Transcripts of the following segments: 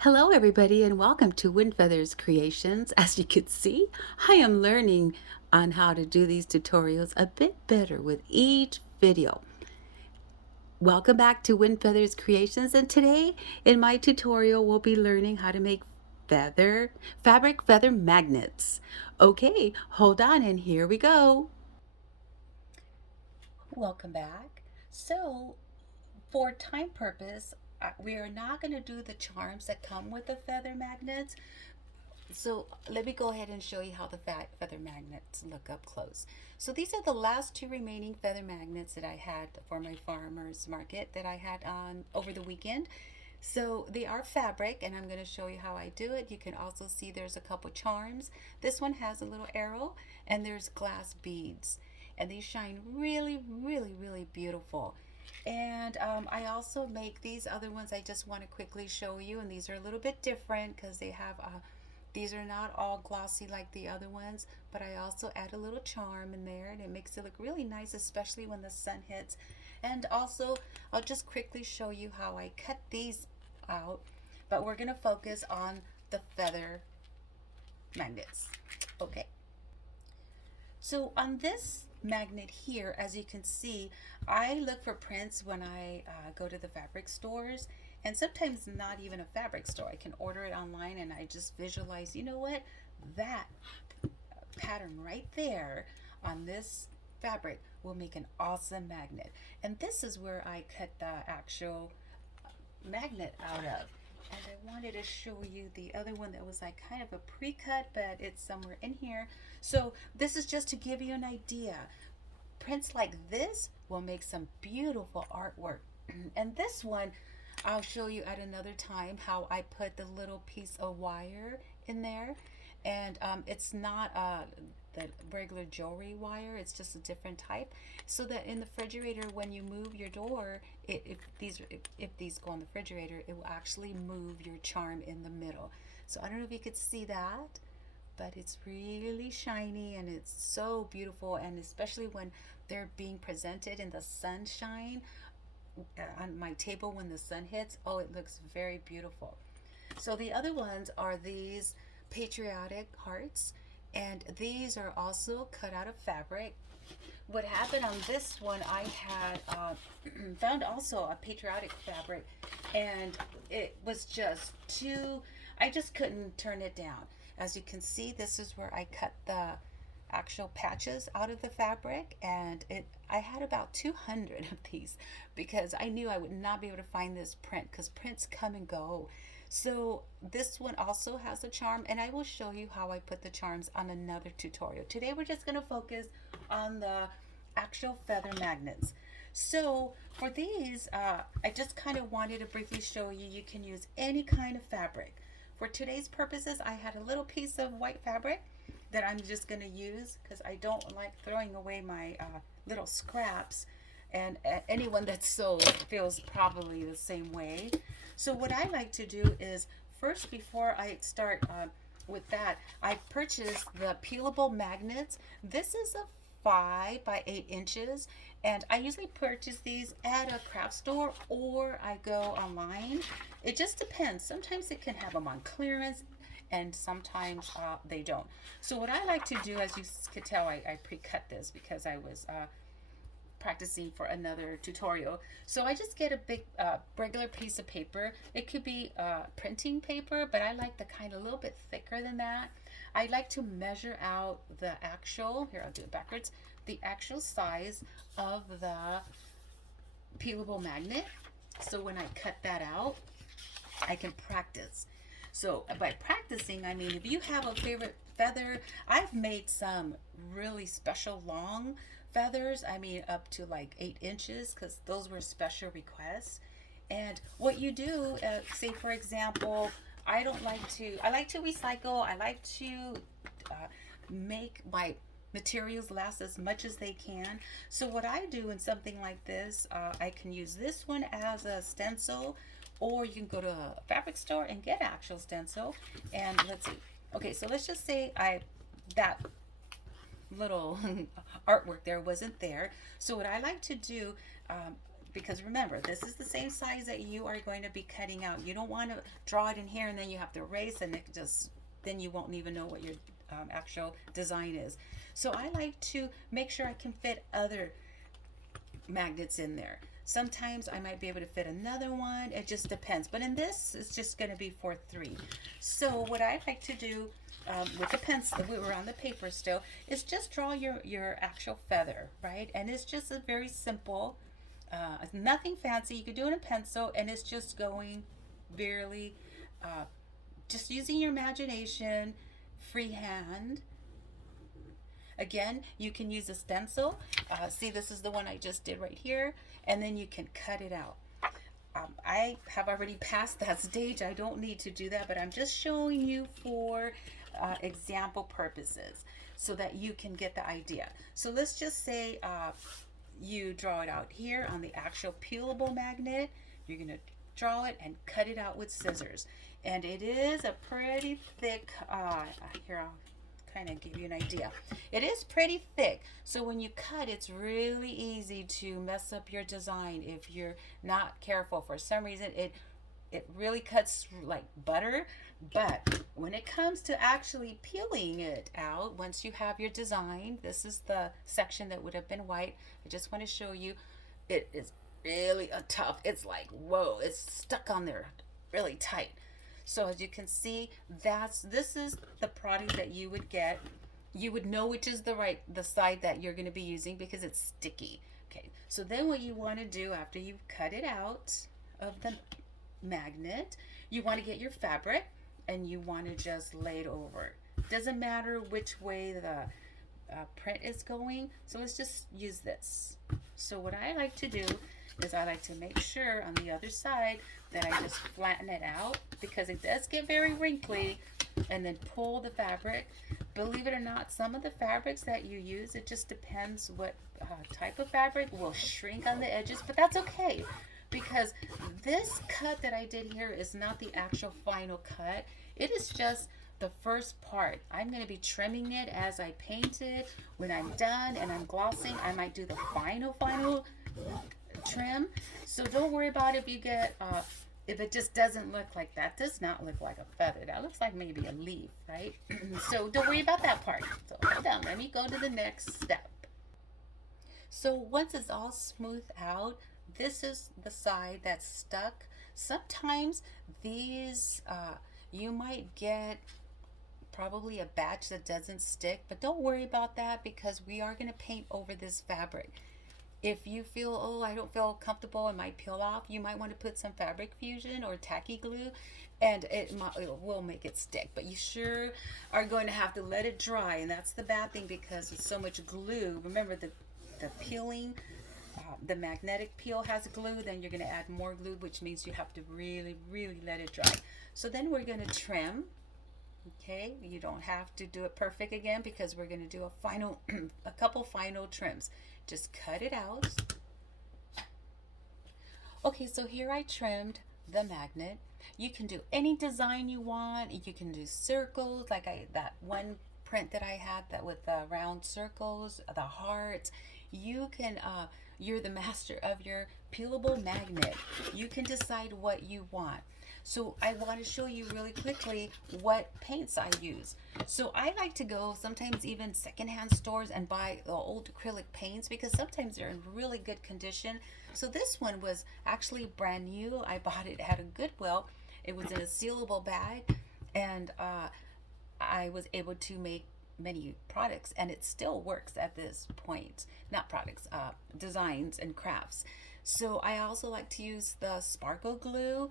Hello, everybody, and welcome to Windfeathers Creations. As you can see, I am learning on how to do these tutorials a bit better with each video. Welcome back to Windfeathers Creations, and today in my tutorial, we'll be learning how to make fabric feather magnets. Okay, hold on, and here we go. Welcome back. So, for time purpose, we are not going to do the charms that come with the feather magnets. So let me go ahead and show you how the feather magnets look up close. So these are the last two remaining feather magnets that I had for my farmer's market that I had on over the weekend. So they are fabric, and I'm going to show you how I do it. You can also see there's a couple charms. This one has a little arrow, and there's glass beads, and they shine really, really, really beautiful. And I also make these other ones. I just want to quickly show you, and these are a little bit different because they have these are not all glossy like the other ones, but I also add a little charm in there, and it makes it look really nice, especially when the sun hits. And also, I'll just quickly show you how I cut these out, but we're going to focus on the feather magnets. Okay. So on this magnet here, as you can see, I look for prints when I go to the fabric stores, and sometimes not even a fabric store. I can order it online, and I just visualize, you know what, that pattern right there on this fabric will make an awesome magnet. And this is where I cut the actual magnet out of. And I wanted to show you the other one that was like kind of a pre-cut, but it's somewhere in here. So this is just to give you an idea. Prints like this will make some beautiful artwork. And this one, I'll show you at another time how I put the little piece of wire in there. And it's not the regular jewelry wire, it's just a different type, so that in the refrigerator, when you move your door, if these go on the refrigerator, it will actually move your charm in the middle. So I don't know if you could see that, but it's really shiny and it's so beautiful, and especially when they're being presented in the sunshine on my table when the sun hits, oh, it looks very beautiful. So the other ones are these Patriotic Hearts, and these are also cut out of fabric. What happened on this one, I had found also a patriotic fabric, and it was just too, I just couldn't turn it down. As you can see, this is where I cut the actual patches out of the fabric, and I had about 200 of these because I knew I would not be able to find this print because prints come and go. So this one also has a charm, and I will show you how I put the charms on another tutorial. Today we're just going to focus on the actual feather magnets. So for these, I just kind of wanted to briefly show you, you can use any kind of fabric. For today's purposes, I had a little piece of white fabric that I'm just going to use because I don't like throwing away my little scraps, and anyone that sews feels probably the same way. So what I like to do is first, before I start with that, I purchased the peelable magnets. This is a 5 by 8 inches, and I usually purchase these at a craft store or I go online. It just depends. Sometimes it can have them on clearance, and sometimes they don't. So what I like to do, as you could tell, I pre-cut this because I was practicing for another tutorial. So I just get a big regular piece of paper. It could be printing paper, but I like the kind a little bit thicker than that. I like to measure out the actual, here I'll do it backwards, the actual size of the peelable magnet. So when I cut that out, I can practice. So by practicing, I mean, if you have a favorite feather, I've made some really special long feathers. I mean, up to like 8 inches because those were special requests. And what you do, say for example, I like to recycle. I like to make my materials last as much as they can. So what I do in something like this, I can use this one as a stencil, or you can go to a fabric store and get an actual stencil. And let's see. Okay, so let's just say that little artwork there wasn't there. So what I like to do, because remember, this is the same size that you are going to be cutting out. You don't want to draw it in here and then you have to erase, and it just, then you won't even know what your actual design is. So I like to make sure I can fit other magnets in there. Sometimes I might be able to fit another one. It just depends. But in this, it's just going to be for 3. So what I like to do with the pencil, we were on the paper still, is just draw your actual feather, right? And it's just a very simple, nothing fancy. You could do it in a pencil, and it's just going barely, just using your imagination, freehand. Again, you can use a stencil. See, this is the one I just did right here, and then you can cut it out. I have already passed that stage. I don't need to do that, but I'm just showing you for example purposes so that you can get the idea. So let's just say you draw it out here on the actual peelable magnet. You're going to draw it and cut it out with scissors. And it is a pretty thick, here I'll kind of give you an idea. It is pretty thick, so when you cut, it's really easy to mess up your design if you're not careful. For some reason, it really cuts like butter. But when it comes to actually peeling it out, once you have your design, this is the section that would have been white. I just want to show you, it is really tough. It's like, whoa, it's stuck on there really tight. So as you can see, this is the product that you would get. You would know which is the side that you're going to be using because it's sticky. Okay, so then what you want to do after you've cut it out of the magnet, you want to get your fabric and you want to just lay it over. Doesn't matter which way the print is going. So let's just use this. So what I like to do is I like to make sure on the other side that I just flatten it out, because it does get very wrinkly, and then pull the fabric. Believe it or not, some of the fabrics that you use, it just depends what type of fabric, will shrink on the edges, but that's okay, because this cut that I did here is not the actual final cut. It is just the first part. I'm going to be trimming it as I paint it. When I'm done and I'm glossing, I might do the final trim. So don't worry about if you get if it just doesn't look like that. Does not look like a feather. That looks like maybe a leaf, right? So don't worry about that part. So hold on, let me go to the next step. So once it's all smoothed out, this is the side that's stuck. Sometimes these you might get probably a batch that doesn't stick, but don't worry about that because we are going to paint over this fabric. If you feel, oh, I don't feel comfortable, it might peel off, you might want to put some fabric fusion or tacky glue, and it will make it stick. But you sure are going to have to let it dry, and that's the bad thing because with so much glue. Remember, the peeling, the magnetic peel has glue, then you're going to add more glue, which means you have to really, really let it dry. So then we're going to trim. Okay, you don't have to do it perfect again because we're going to do a couple final trims. Just cut it out. Okay, so here I trimmed the magnet. You can do any design you want. You can do circles, like that one print that I had that with the round circles, the hearts. You can you're the master of your peelable magnet. You can decide what you want. So I want to show you really quickly what paints I use. So I like to go sometimes even secondhand stores and buy the old acrylic paints because sometimes they're in really good condition. So this one was actually brand new. I bought it at a Goodwill. It was in a sealable bag, and I was able to make many products, and it still works at this point. Not products, designs and crafts. So I also like to use the sparkle glue.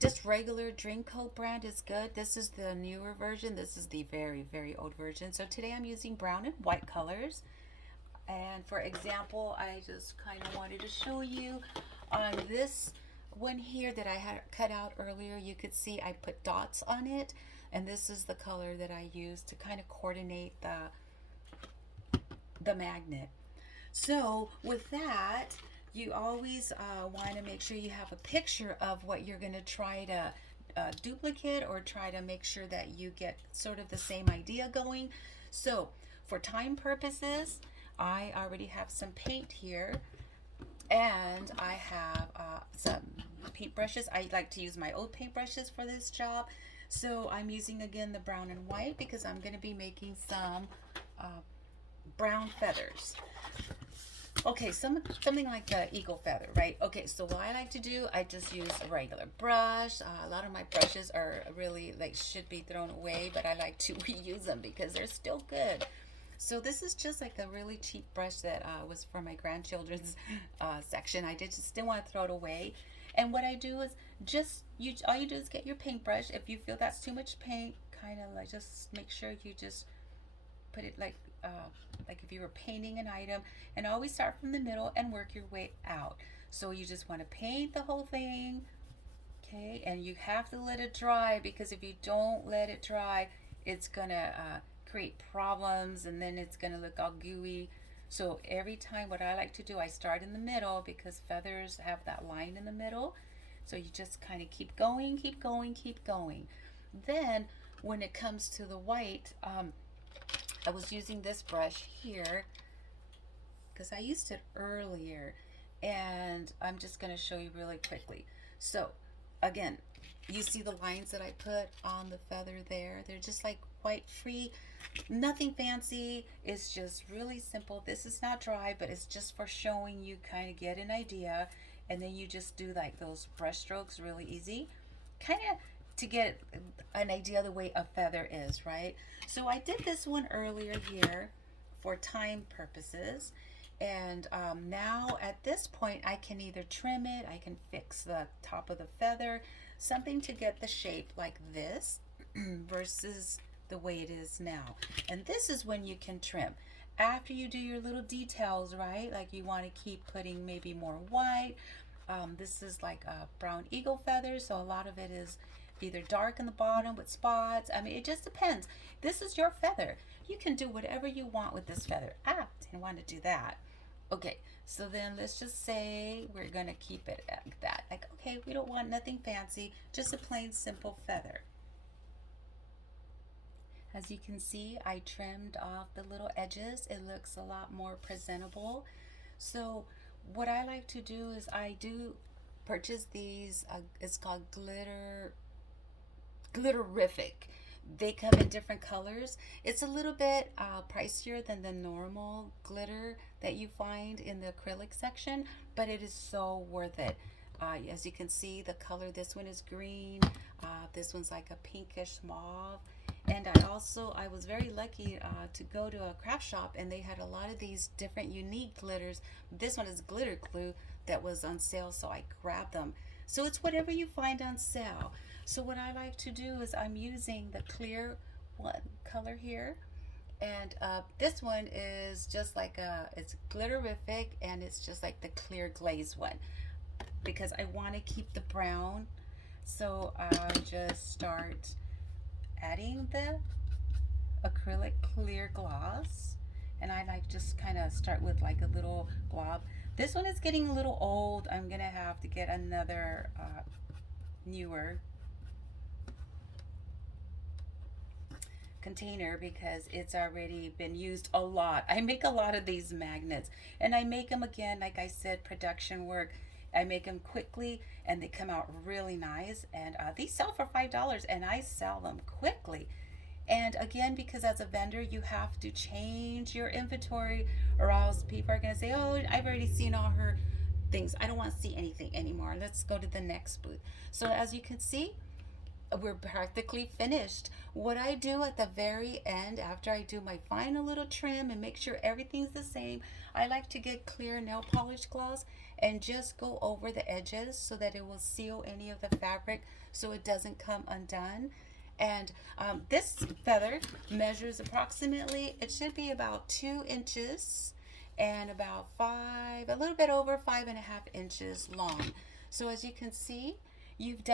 Just regular Dreamcoat brand is good. This is the newer version. This is the very, very old version. So today I'm using brown and white colors. And for example, I just kind of wanted to show you on this one here that I had cut out earlier. You could see I put dots on it. And this is the color that I used to kind of coordinate the magnet. So with that, you always want to make sure you have a picture of what you're going to try to duplicate or try to make sure that you get sort of the same idea going. So for time purposes, I already have some paint here. And I have some paintbrushes. I like to use my old paintbrushes for this job. So I'm using again the brown and white because I'm going to be making some uh, brown feathers. Okay, something like the eagle feather, right? Okay, so what I like to do, I just use a regular brush. A lot of my brushes are really like should be thrown away, but I like to reuse them because they're still good. So this is just like a really cheap brush that was for my grandchildren's section. I just didn't want to throw it away. And what I do is just you. All you do is get your paintbrush. If you feel that's too much paint, kind of like just make sure you just put it like if you were painting an item, and always start from the middle and work your way out. So you just want to paint the whole thing, okay? And you have to let it dry because if you don't let it dry, it's gonna create problems, and then it's gonna look all gooey. So every time, what I like to do, I start in the middle because feathers have that line in the middle. So you just kind of keep going, keep going, keep going. Then when it comes to the white, I was using this brush here because I used it earlier, and I'm just going to show you really quickly. So again, you see the lines that I put on the feather there? They're just like white free, nothing fancy. It's just really simple. This is not dry, but it's just for showing you, kind of get an idea. And then you just do like those brush strokes really easy, kind of to get an idea of the way a feather is, right? So I did this one earlier here for time purposes. And now at this point, I can either trim it, I can fix the top of the feather, something to get the shape like this versus the way it is now. And this is when you can trim. After you do your little details, right? Like you want to keep putting maybe more white. This is like a brown eagle feather, so a lot of it is either dark in the bottom with spots. I mean, it just depends. This is your feather. You can do whatever you want with this feather. Didn't want to do that. Okay, so then let's just say we're gonna keep it like that. Like, okay, we don't want nothing fancy, just a plain simple feather. As you can see, I trimmed off the little edges. It looks a lot more presentable. So what I like to do is I do purchase these. It's called glitteriffick. They come in different colors. It's a little bit pricier than the normal glitter that you find in the acrylic section, but it is so worth it. As you can see, the color, this one is green. This one's like a pinkish mauve. And I was very lucky to go to a craft shop, and they had a lot of these different unique glitters. This one is glitter glue that was on sale, so I grabbed them. So it's whatever you find on sale. So what I like to do is I'm using the clear one color here, and this one is just like it's glitterific, and it's just like the clear glaze one because I want to keep the brown. So I just start adding the acrylic clear gloss, and I like just kind of start with like a little glob. This one is getting a little old. I'm gonna have to get another newer container because it's already been used a lot. I make a lot of these magnets, and I make them again, like I said, production work. I make them quickly, and they come out really nice. And these sell for $5, and I sell them quickly. And again, because as a vendor, you have to change your inventory, or else people are going to say, oh, I've already seen all her things. I don't want to see anything anymore. Let's go to the next booth. So as you can see, we're practically finished. What I do at the very end, after I do my final little trim and make sure everything's the same, I like to get clear nail polish gloss and just go over the edges so that it will seal any of the fabric so it doesn't come undone. And this feather measures approximately, it should be about 2 inches and about a little bit over 5.5 inches long. So as you can see, you've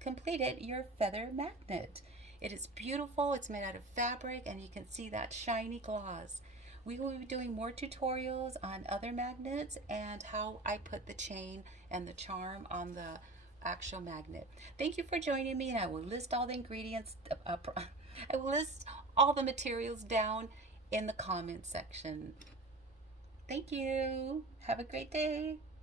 completed your feather magnet. It is beautiful. It's made out of fabric, and you can see that shiny gloss. We will be doing more tutorials on other magnets and how I put the chain and the charm on the actual magnet. Thank you for joining me, and I will list all the ingredients. I will list all the materials down in the comment section. Thank you. Have a great day.